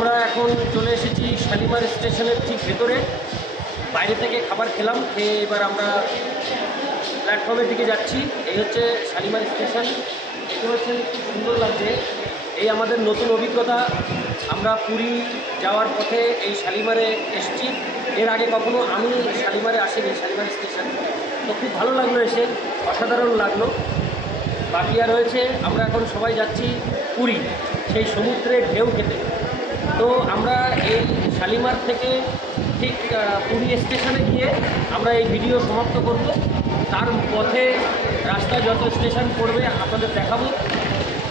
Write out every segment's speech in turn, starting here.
আমরা এখন চলে এসেছি শালিমার স্টেশনের ঠিক ভেতরে। বাইরে থেকে খাবার খেলাম, খেয়ে এবার আমরা প্ল্যাটফর্মের দিকে যাচ্ছি। এই হচ্ছে শালিমার স্টেশন। দেখতে পাচ্ছেন খুব সুন্দর লাগছে। এই আমাদের নতুন অভিজ্ঞতা। আমরা পুরী যাওয়ার পথে এই শালিমারে এসেছি। এর আগে কখনো আমি শালিমারে আসিনি, শালিমার স্টেশন। তো খুব ভালো লাগলো এসে, অসাধারণ লাগলো। পাপিয়া রয়েছে, আমরা এখন সবাই যাচ্ছি পুরী, সেই সমুদ্রের ঢেউ খেতে। তো আমরা এই শালিমার থেকে ঠিক পুরী স্টেশনে গিয়ে আমরা এই ভিডিও সমাপ্ত করব। তার পথে রাস্তায় যত স্টেশন পড়বে আপনাদের দেখাবো।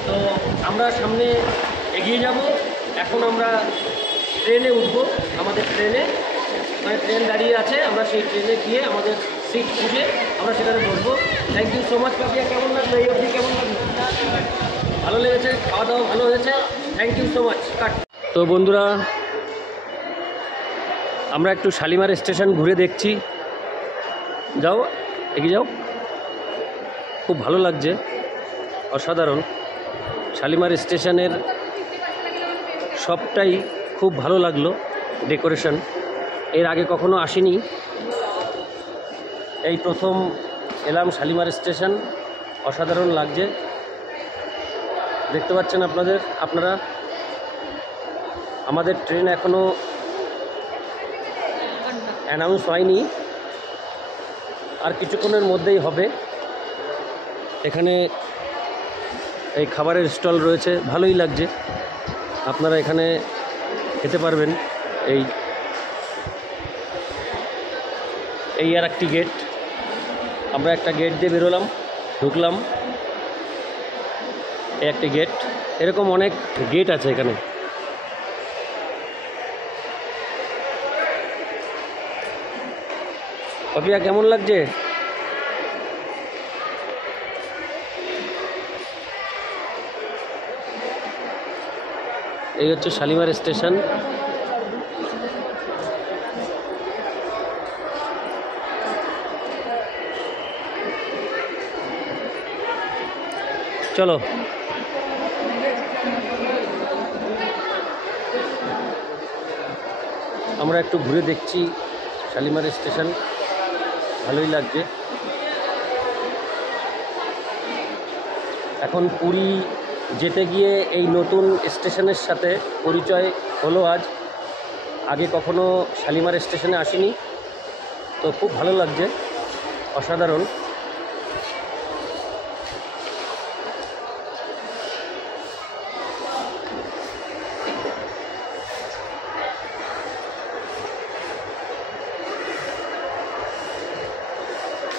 তো আমরা সামনে এগিয়ে যাব। এখন আমরা ট্রেনে উঠব, আমাদের ট্রেনে, মানে ট্রেন দাঁড়িয়ে আছে, আমরা সেই ট্রেনে গিয়ে আমাদের সিট খুঁজে আমরা সেখানে বসবো। Thank you so much Papiya. কেমন লাগলো এই অবধি? কেমন লাগলো? ভালো লেগেছে, খাওয়া দাওয়া ভালো হয়েছে। Thank you so much. Cut. তো বন্ধুরা, আমরা একটু শালিমার স্টেশন ঘুরে দেখছি। যাও, এগিয়ে যাও। খুব ভালো লাগছে, অসাধারণ। শালিমার স্টেশনের সবটাই খুব ভালো লাগলো, ডেকোরেশন। এর আগে কখনো আসিনি, এই প্রথম এলাম শালিমার স্টেশন। অসাধারণ লাগছে। দেখতে পাচ্ছেন আপনারা আমাদের ট্রেন এখনও অ্যানাউন্স হয়নি, আর কিছুক্ষণের মধ্যেই হবে। এখানে এই খাবারের স্টল রয়েছে, ভালোই লাগছে। আপনারা এখানে খেতে পারবেন। এই আর একটি গেট। আমরা একটা গেট দিয়ে বেরোলাম, ঢুকলাম। এই একটি গেট। এরকম অনেক গেট আছে এখানে। পাপিয়া, কেমন লাগছে? এই হচ্ছে শালিমার স্টেশন। চলো, আমরা একটু ঘুরে দেখছি শালিমার স্টেশন। ভালোই লাগছে। এখন পুরী যেতে গিয়ে এই নতুন স্টেশনের সাথে পরিচয় হলো আজ। আগে কখনো শালিমার স্টেশনে আসিনি, তো খুব ভালো লাগছে, অসাধারণ।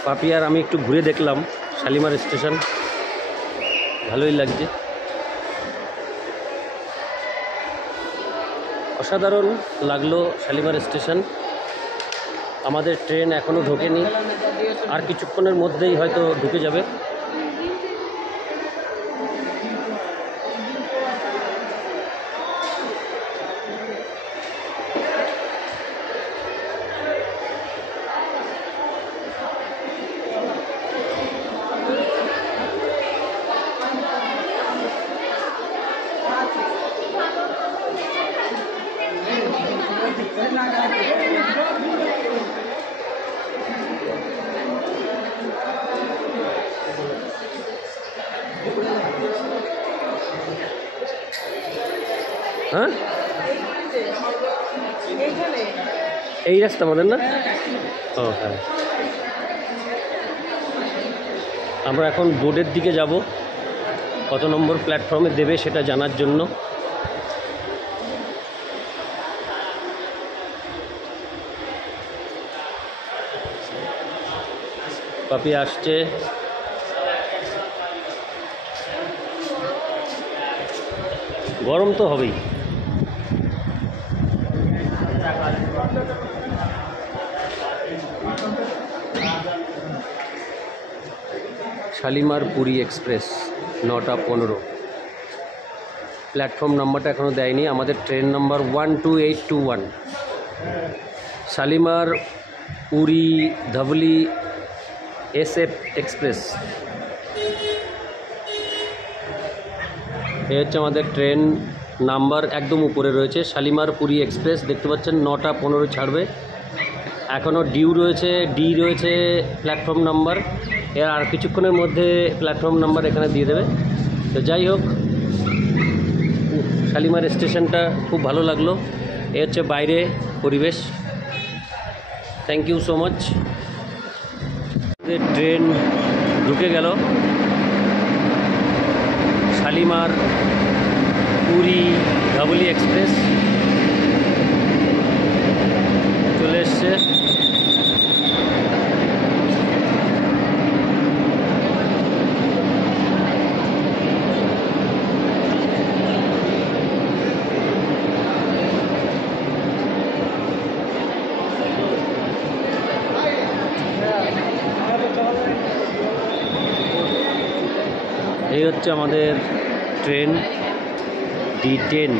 পাপিয়ার আমি একটু ঘুরে দেখলাম শালিমার স্টেশন, ভালোই লাগছে, অসাধারণ লাগলো শালিমার স্টেশন। আমাদের ট্রেন এখনও ঢোকেনি, আর কিছুক্ষণের মধ্যেই হয়তো ঢুকে যাবে। হ্যাঁ, এই রাস্তা আমাদের না? ও হ্যাঁ, আমরা এখন বোর্ডের দিকে যাব, কত নম্বর প্ল্যাটফর্মে দেবে সেটা জানার জন্য। পাপি আসছে। গরম তো হবেই। শালিমার পুরী এক্সপ্রেস 9টা 15। প্ল্যাটফর্ম নাম্বারটা এখনও দেয়নি। আমাদের train number 12821। Shalimar Puri Dhabali SF express. এই হচ্ছে আমাদের ট্রেন। নাম্বার একদম উপরে রয়েছে, শালিমার পুরী এক্সপ্রেস। দেখতে পাচ্ছেন 9টা 15 ছাড়বে। এখনও ডিউ রয়েছে, ডি রয়েছে প্ল্যাটফর্ম নাম্বার। এর আর কিছুক্ষণের মধ্যে প্ল্যাটফর্ম নাম্বার এখানে দিয়ে দেবে। তো যাই হোক, শালিমার স্টেশনটা খুব ভালো লাগলো। এ হচ্ছে বাইরে পরিবেশ। Thank you so much. Train ঢুকে গেল, শালিমার পুরী ধবলি এক্সপ্রেস চলে এসছে। এই হচ্ছে আমাদের ট্রেন D10।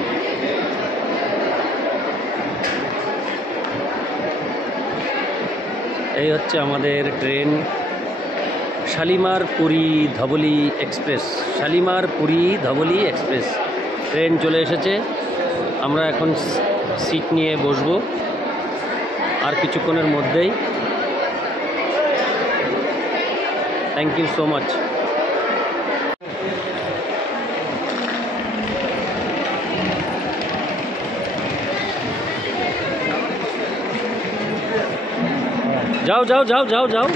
এই হচ্ছে আমাদের train Shalimar Puri Dhabali express. Shalimar Puri Dhabali express train চলে এসেছে। আমরা এখন সিট নিয়ে বসবো আর কিছুক্ষণের মধ্যেই। Thank you so much. যাও যাও যাও যাও যাও।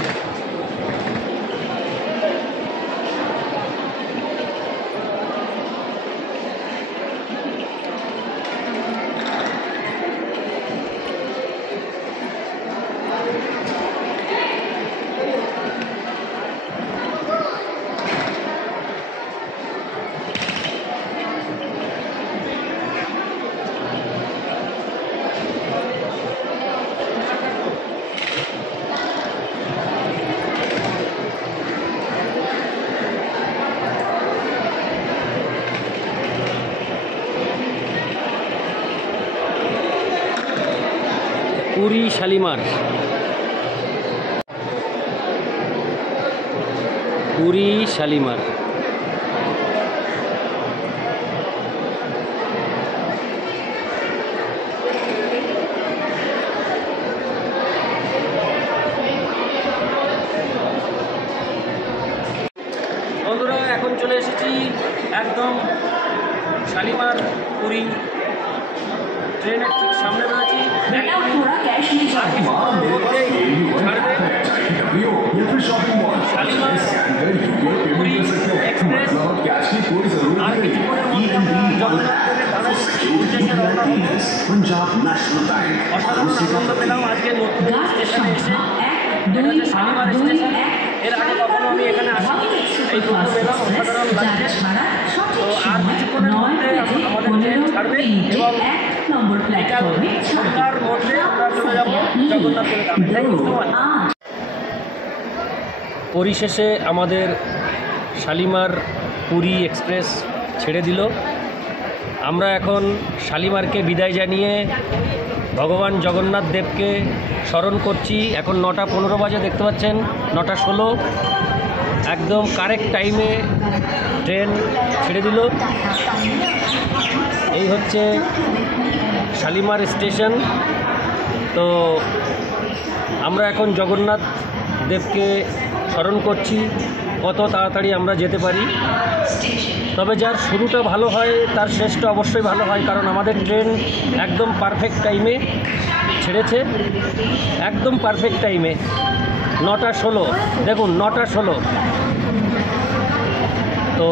পুরী শালিমার, পুরী শালিমার। বন্ধুরা, এখন চলে এসেছি একদম শালিমার পুরী ট্রেনের ঠিক সামনে রয়েছি। আনন্দ পেলাম আজকে নতুন স্টেশনে এসে। এটা হচ্ছে শালিমার স্টেশন। এর আগে কখনো আমি এখানে আসিনি, এই প্রথম এলাম। অসাধারণ লাগছে। তো আর কিছুক্ষণের মধ্যে আমাদের ট্রেন ছাড়বে এবং বিকাল 7টার মধ্যে আমরা চলে যাব জগন্নাথের ধামে। Thank you so much. পরিশেষে আমাদের শালিমার পুরী এক্সপ্রেস ছেড়ে দিল। আমরা এখন শালিমারকে বিদায় জানিয়ে ভগবান জগন্নাথ দেবকে স্মরণ করছি। এখন 9টা 15 বাজে, দেখতে পাচ্ছেন 9টা 16। একদম কারেক্ট টাইমে ট্রেন ছেড়ে দিল। এই হচ্ছে শালিমার স্টেশন। তো আমরা এখন জগন্নাথ দেবকে স্মরণ করছি কত তাড়াতাড়ি আমরা যেতে পারি। তবে যার শুরুটা ভালো হয় তার শেষটা অবশ্যই ভালো হয়, কারণ আমাদের ট্রেন একদম পারফেক্ট টাইমে ছেড়েছে। একদম পারফেক্ট টাইমে 9টা 16। দেখুন 9টা 16। তো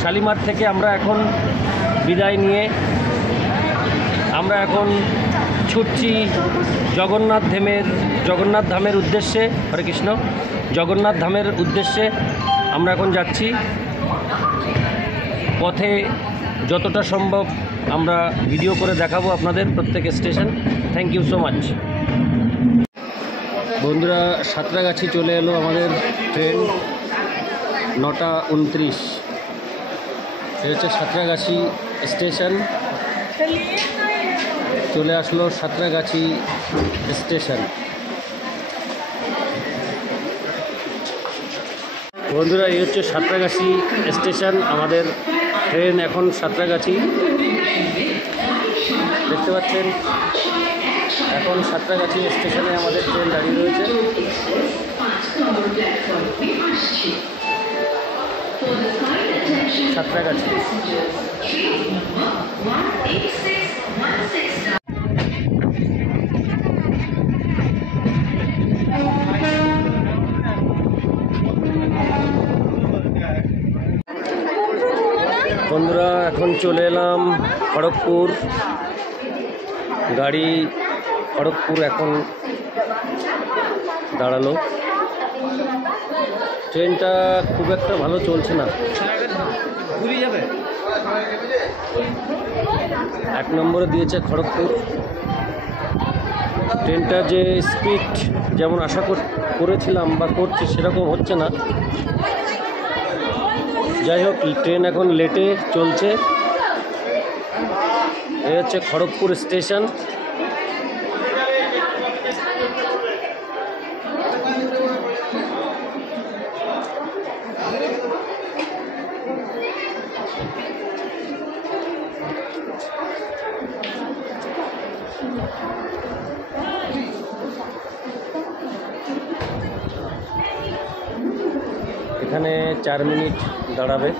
শালিমার থেকে আমরা এখন বিদায় নিয়ে আমরা এখন ছুটছি জগন্নাথ ধামের উদ্দেশ্যে। হরে কৃষ্ণ। জগন্নাথ ধামের উদ্দেশ্যে আমরা এখন যাচ্ছি। পথে যতটা সম্ভব আমরা ভিডিও করে দেখাবো আপনাদের প্রত্যেক station. Thank you so much. বন্ধুরা, সাঁতরাগাছি চলে এলো আমাদের ট্রেন। 9টা 29। এই হচ্ছে সাঁতরাগাছি স্টেশন। চলে আসলো সাঁতরাগাছি স্টেশন। বন্ধুরা, এই হচ্ছে সাঁতরাগাছি স্টেশন আমাদের ট্রেন এখন সাঁতরাগাছি, দেখতে পাচ্ছেন। এখন সাঁতরাগাছি স্টেশনে আমাদের ট্রেন দাঁড়িয়ে রয়েছে। সাঁতরাগাছি। বন্ধুরা, এখন চলে এলাম খড়গপুর। গাড়ি খড়গপুর এখন দাঁড়ালো। ট্রেনটা খুব একটা ভালো চলছে না। 1 নম্বরে দিয়েছে খড়গপুর। ট্রেনটা যে স্পিড যেমন আশা করেছিলাম বা করছি সেরকম হচ্ছে না। যাই হোক, ট্রেন এখন লেটে চলছে। এই হচ্ছে খড়গপুর স্টেশন। এখানে 4 মিনিট দাঁড়াবে,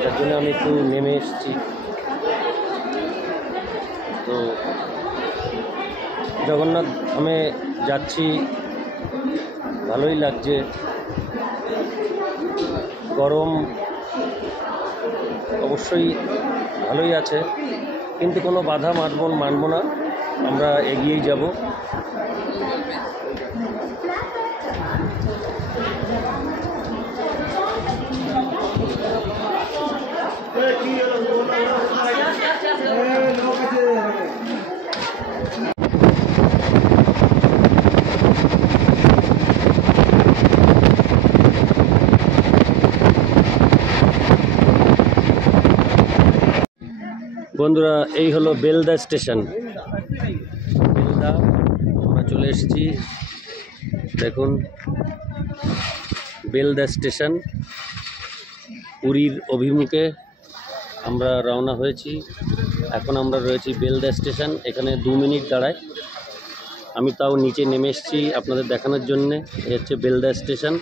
যার জন্য আমি একটু নেমে এসেছি। তো জগন্নাথ ধামে যাচ্ছি, ভালোই লাগছে। গরম অবশ্যই ভালোই আছে, কিন্তু কোনো বাধা মানব না, আমরা এগিয়েই যাব। বন্ধুরা, এই হলো বেলদা স্টেশন। বেলদা আমরা চলে এসেছি। দেখুন, বেলদা স্টেশন। পুরীর অভিমুখে আমরা রওনা হয়েছি। এখন আমরা রয়েছি বেলদা স্টেশন। এখানে 2 মিনিট দাঁড়ায়। আমি তাও নিচে নেমে এসেছি আপনাদের দেখানোর জন্যে। এই হচ্ছে বেলদা স্টেশন।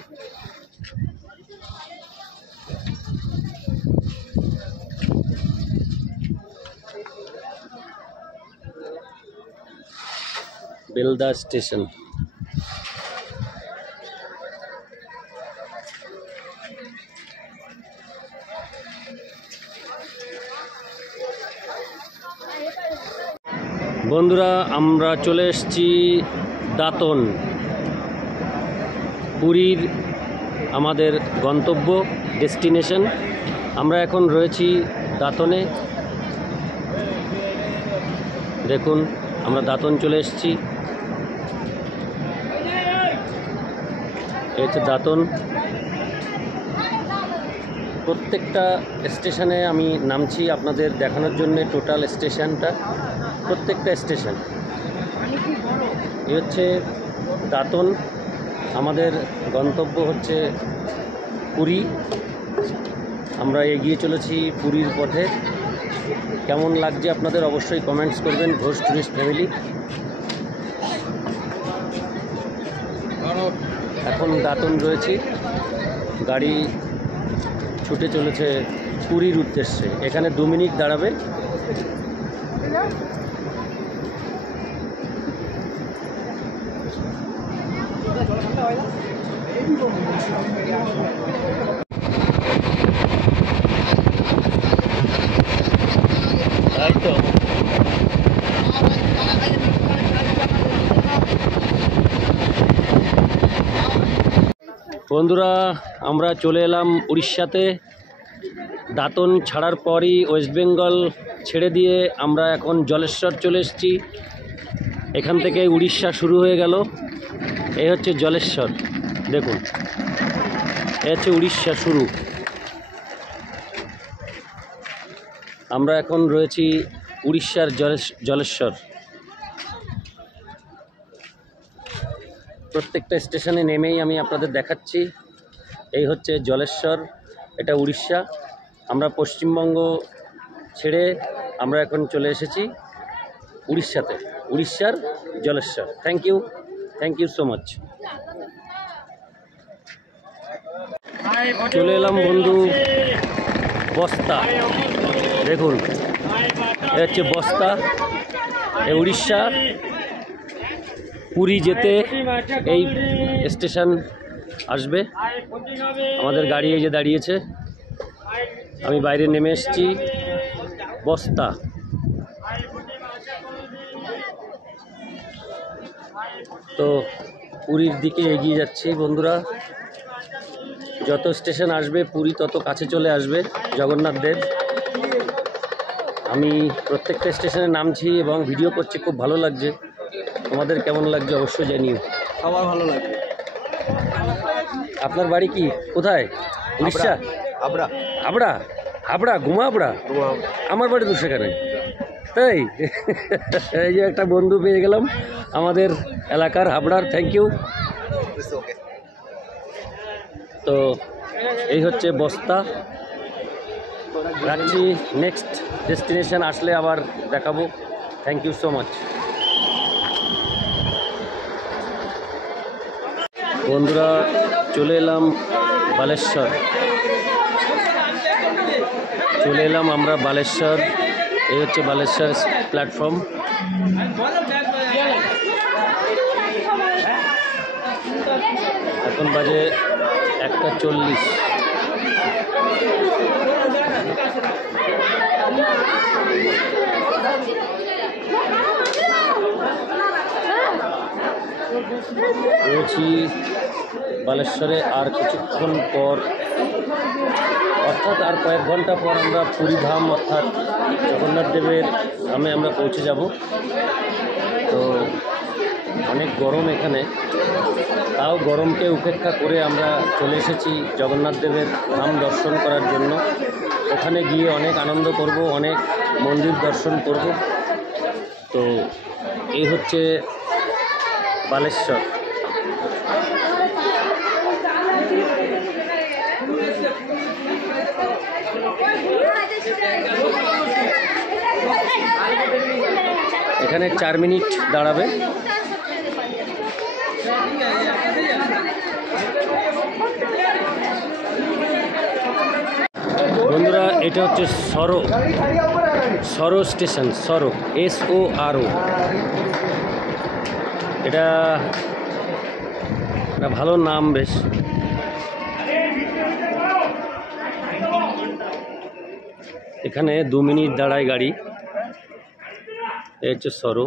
বেলদা স্টেশন। বন্ধুরা, আমরা চলে এসেছি দাঁতন। পুরীর আমাদের গন্তব্য ডেস্টিনেশন। আমরা এখন রয়েছি দাঁতনে। দেখুন, আমরা দাঁতন চলে এসেছি। এই হচ্ছে দাঁতন। প্রত্যেকটা স্টেশনে আমি নামছি আপনাদের দেখানোর জন্য। টোটাল স্টেশনটা, প্রত্যেকটা স্টেশন। এই হচ্ছে দাঁতন। আমাদের গন্তব্য হচ্ছে পুরী। আমরা এগিয়ে চলেছি পুরীর পথে। কেমন লাগছে আপনাদের অবশ্যই কমেন্টস করবেন ঘোষ টুরিস্ট ফ্যামিলি। এখন দাঁতন রয়েছি। গাড়ি ছুটে চলেছে পুরীর উদ্দেশ্যে। এখানে 2 মিনিট দাঁড়াবে। তাই তো। বন্ধুরা, আমরা চলে এলাম উড়িষ্যাতে। দাঁতন ছাড়ার পরই ওয়েস্ট বেঙ্গল ছেড়ে দিয়ে আমরা এখন জলেশ্বর চলে এসেছি। এখান থেকে উড়িষ্যা শুরু হয়ে গেল। এই হচ্ছে জলেশ্বর। দেখুন, এই হচ্ছে উড়িষ্যা শুরু। আমরা এখন রয়েছি উড়িষ্যার জলেশ্বর। প্রত্যেকটা স্টেশনে নেমেই আমি আপনাদের দেখাচ্ছি। এই হচ্ছে জলেশ্বর, এটা উড়িষ্যা। আমরা পশ্চিমবঙ্গ ছেড়ে আমরা এখন চলে এসেছি উড়িষ্যাতে, উড়িষ্যার Jaleswar. Thank you so much. চলে এলাম বন্ধু বস্তা। দেখুন এ হচ্ছে বস্তা, এ উড়িষ্যা। পুরী যেতে এই স্টেশন আসবে। আমাদের গাড়ি এই যে দাঁড়িয়েছে, আমি বাইরে নেমে এসেছি। বস্তা তো পুরীর দিকে এগিয়ে যাচ্ছি বন্ধুরা। যত স্টেশন আসবে পুরী তত কাছে চলে আসবে জগন্নাথ দেব। আমি প্রত্যেকটা স্টেশনে নামছি এবং ভিডিও করছি, খুব ভালো লাগছে। তোমাদের কেমন লাগছে অবশ্যই জানিও। আমার ভালো লাগে। আপনার বাড়ি কি কোথায়? উড়িষ্যা? হাবড়া। হাবড়া? হাবড়া ঘুমাবড়া? আমার বাড়ি তো সেখানে। তাই এই যে একটা বন্ধু পেয়ে গেলাম আমাদের এলাকার হাবড়ার। Thank you. তো এই হচ্ছে বস্তা। রাখছি, নেক্সট ডেস্টিনেশন আসলে আবার দেখাবো। থ্যাংক ইউ সো মাচ বন্ধুরা। চলে এলাম বালেশ্বর, চলে এলাম আমরা বালেশ্বর। এই হচ্ছে বালেশ্বর প্ল্যাটফর্ম। এখন বাজে 1:40। রয়েছি বালেশ্বরে। আর কিছুক্ষণ পর, অর্থাৎ আর কয়েক ঘন্টা পর আমরা পুরী ধাম অর্থাৎ জগন্নাথ দেবের ধামে আমরা পৌঁছে যাব। তো অনেক গরম এখানে, তাও গরমকে উপেক্ষা করে আমরা চলে এসেছি জগন্নাথ দেবের ধাম দর্শন করার জন্য। ওখানে গিয়ে অনেক আনন্দ করব, অনেক মন্দির দর্শন করব। তো এই হচ্ছে বালেশ্বর। এখানে 4 মিনিট দাঁড়াবে। বন্ধুরা এটা হচ্ছে সরো স্টেশন। সরো, SORO। এটা একটা ভালো নাম বেশ। এখানে 2 মিনিট দাঁড়ায় গাড়ি। এই হচ্ছে সরো।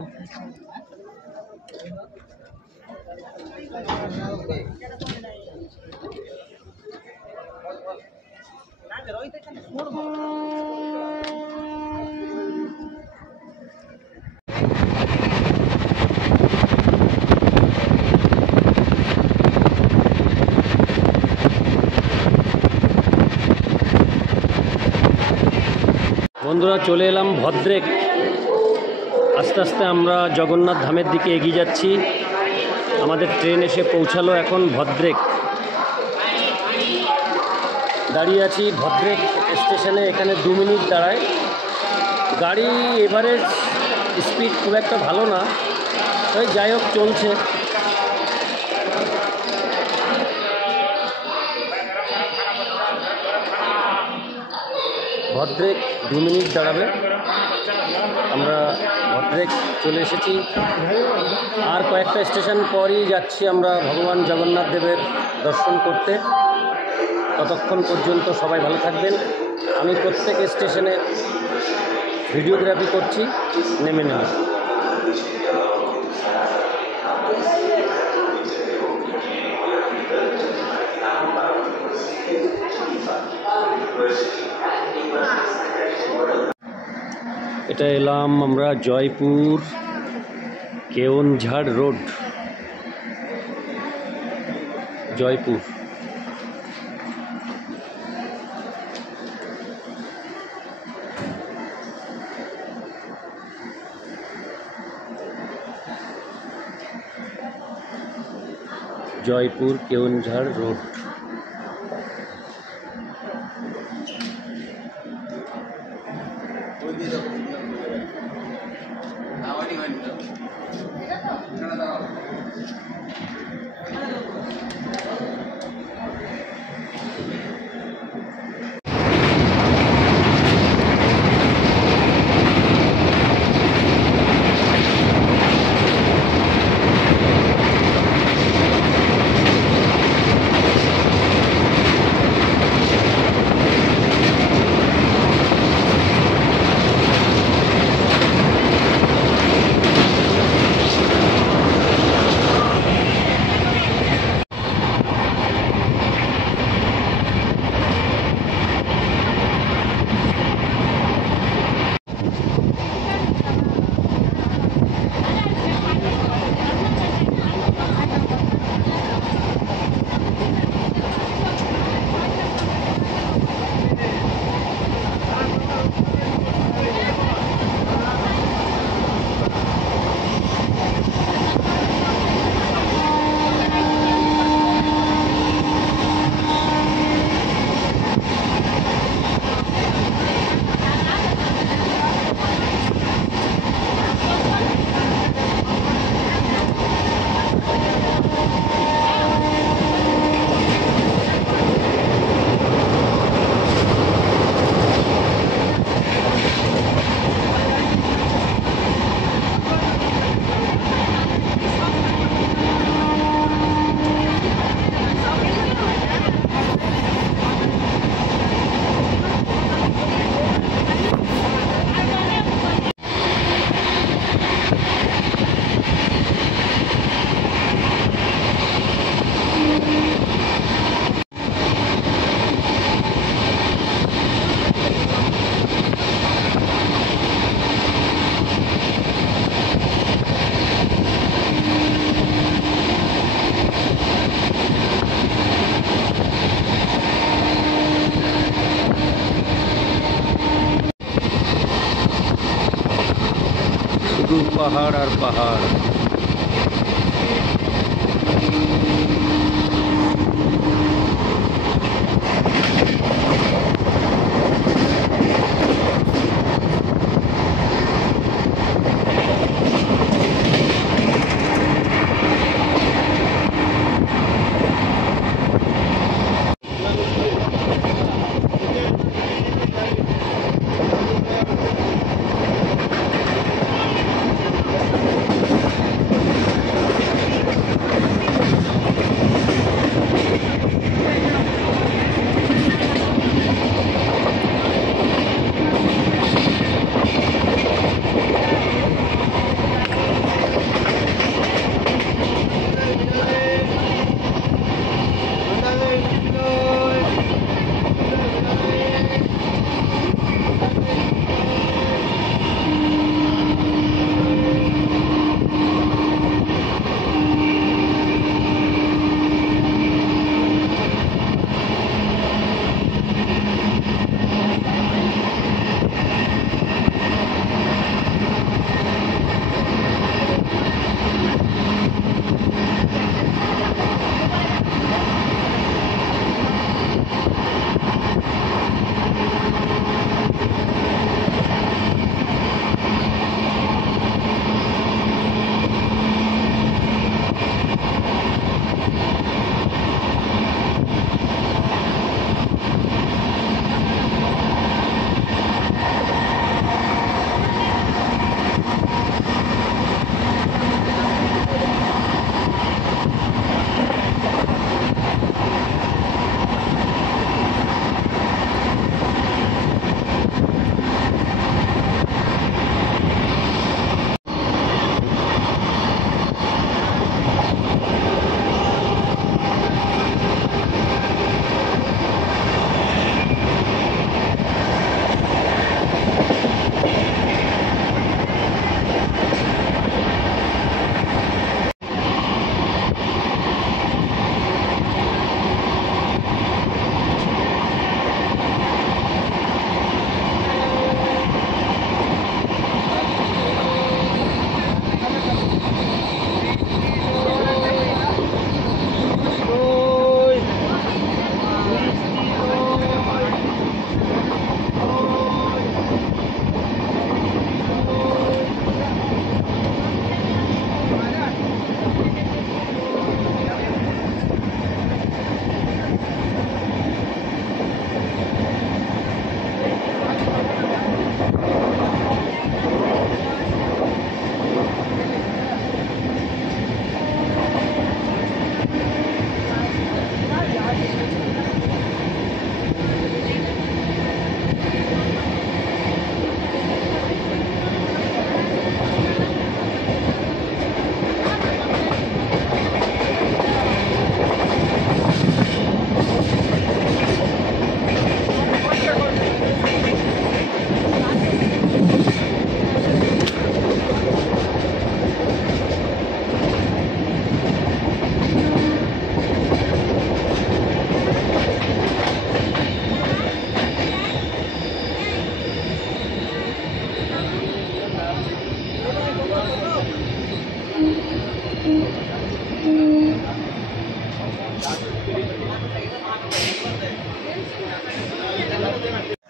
বন্ধুরা চলে এলাম ভদ্রেক। আস্তে আস্তে আমরা জগন্নাথ ধামের দিকে এগিয়ে যাচ্ছি। আমাদের ট্রেন এসে পৌঁছালো এখন ভদ্রেক। দাঁড়িয়ে আছি ভদ্রেক স্টেশনে। এখানে 2 মিনিট দাঁড়ায় গাড়ি। এভারেজ স্পিড খুব একটা ভালো না, তাই যাই হোক চলছে। ভদ্রেক 2 মিনিট দাঁড়াবে। আমরা ভদ্রেক চলে এসেছি। আর কয়েকটা স্টেশন পরই যাচ্ছি আমরা ভগবান জগন্নাথ দেবের দর্শন করতে। ততক্ষণ পর্যন্ত সবাই ভালো থাকবেন। আমি প্রত্যেক স্টেশনে ভিডিওগ্রাফি করছি, নেমে নেব। এটা এলাম আমরা জয়পুর কেওনঝাড় রোড, জয়পুর। জয়পুর কেওনঝাড় রোড। শুধু পাহাড় আর পাহাড়।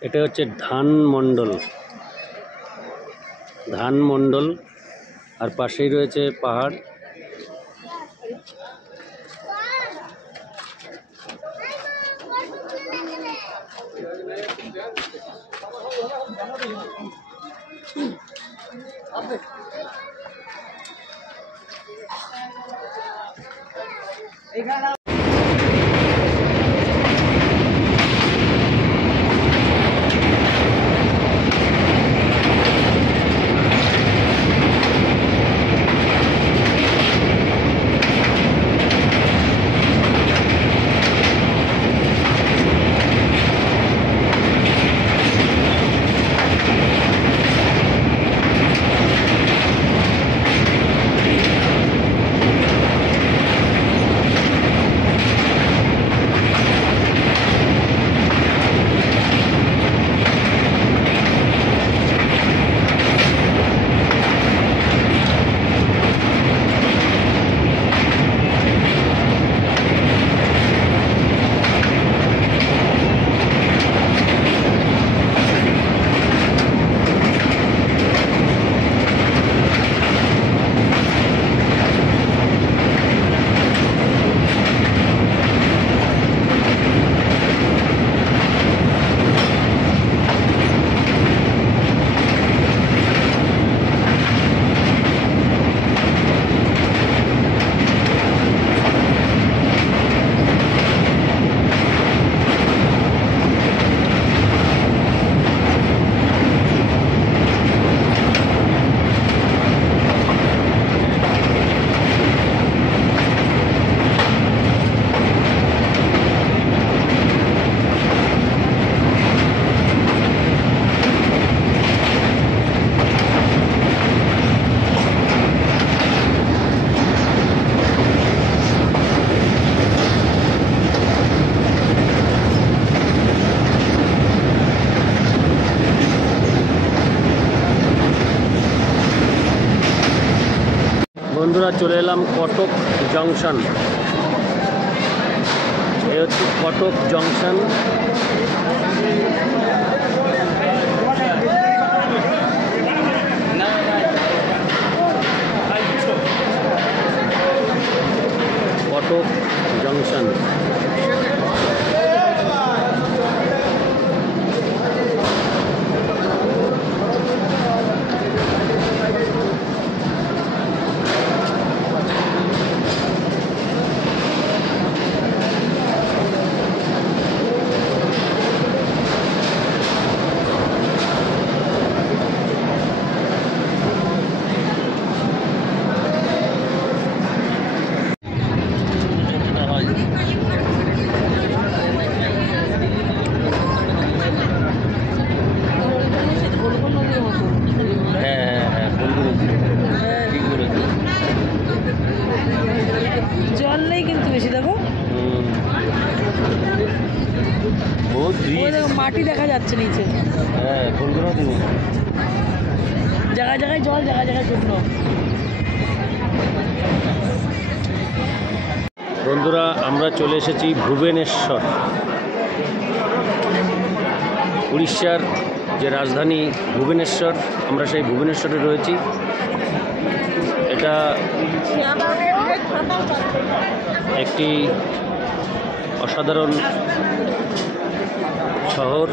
এটা হচ্ছে ধানমন্ডল আর পাশেই রয়েছে পাহাড়। বন্ধুরা, চলে এলাম কটক জংশন। এই হচ্ছে কটক জংশন। কটক জংশন। জল নেই কিন্তু বেশি, দেখো মাটি দেখা যাচ্ছে নিচে। জায়গায় জায়গায় জল, জায়গায় জায়গায় শুকনো। বন্ধুরা, আমরা চলে এসেছি ভুবনেশ্বর। উড়িষ্যার যে রাজধানী ভুবনেশ্বর, আমরা সেই ভুবনেশ্বরে রয়েছি। এটা একটি অসাধারণ শহর।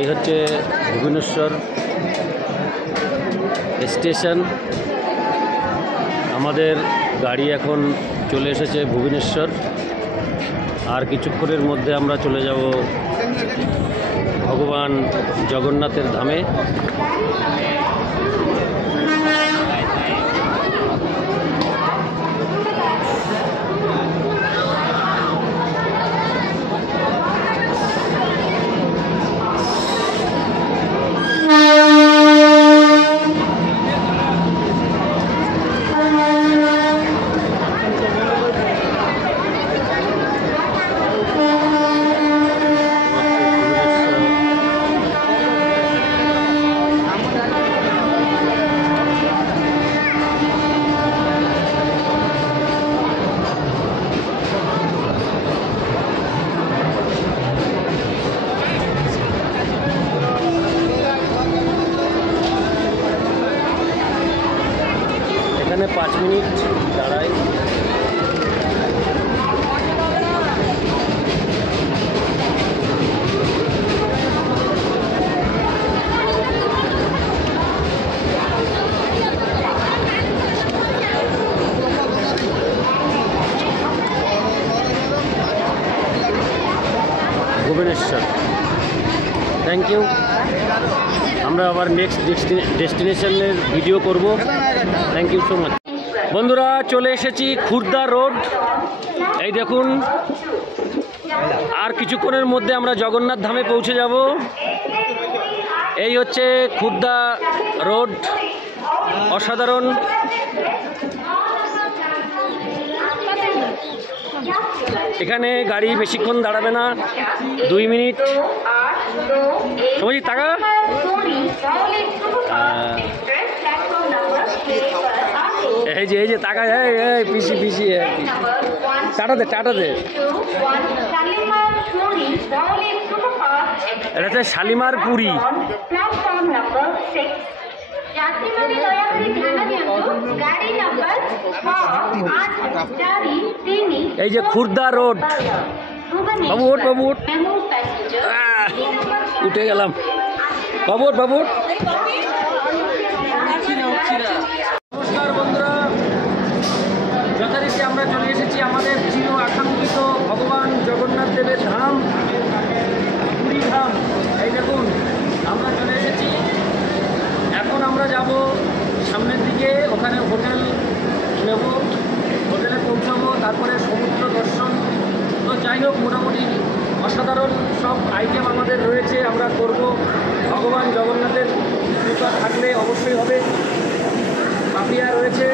এই হচ্ছে ভুবনেশ্বর স্টেশন। আমাদের গাড়ি এখন চলে এসেছে ভুবনেশ্বর। আর কিছুক্ষণের মধ্যে আমরা চলে যাব ভগবান জগন্নাথের ধামে। এখানে 5 মিনিট দাঁড়াই। Bhubaneswar, thank you. আমরা আবার নেক্সট ডেস্টিনেশনের ভিডিও করব। Thank you so much. বন্ধুরা, চলে এসেছি খুর্দা রোড। এই দেখুন, আর কিছুক্ষণের মধ্যে আমরা জগন্নাথ ধামে পৌঁছে যাব। এই হচ্ছে খুর্দা রোড, অসাধারণ। এখানে গাড়ি বেশিক্ষণ দাঁড়াবে না, 2 মিনিট। সময় টাকা এই যে টাকা, পিসি পিসি টাটা দে, টাটা দে। এটা হচ্ছে শালিমার পুরী। এই যে খুর্দা রোড। বাবু ওঠ, বাবু ওঠ। উঠে গেলাম। বাবু ওঠ, বাবু ওঠ। নমস্কার বন্ধুরা, যথারীতি আমরা চলে এসেছি আমাদের চির আকাঙ্ক্ষিত ভগবান জগন্নাথ দেবের ধাম, পুরী ধাম। এই দেখুন, আমরা চলে এসেছি। এখন আমরা যাব সামনের দিকে, ওখানে হোটেল নেব, হোটেলে পৌঁছাবো, তারপরে সমুদ্র দর্শন। তো যাই হোক, মোটামুটি অসাধারণ সব আইটেম আমাদের রয়েছে, আমরা করব। ভগবান জগন্নাথের কৃপা থাকলে অবশ্যই হবে। পাপিয়া রয়েছে,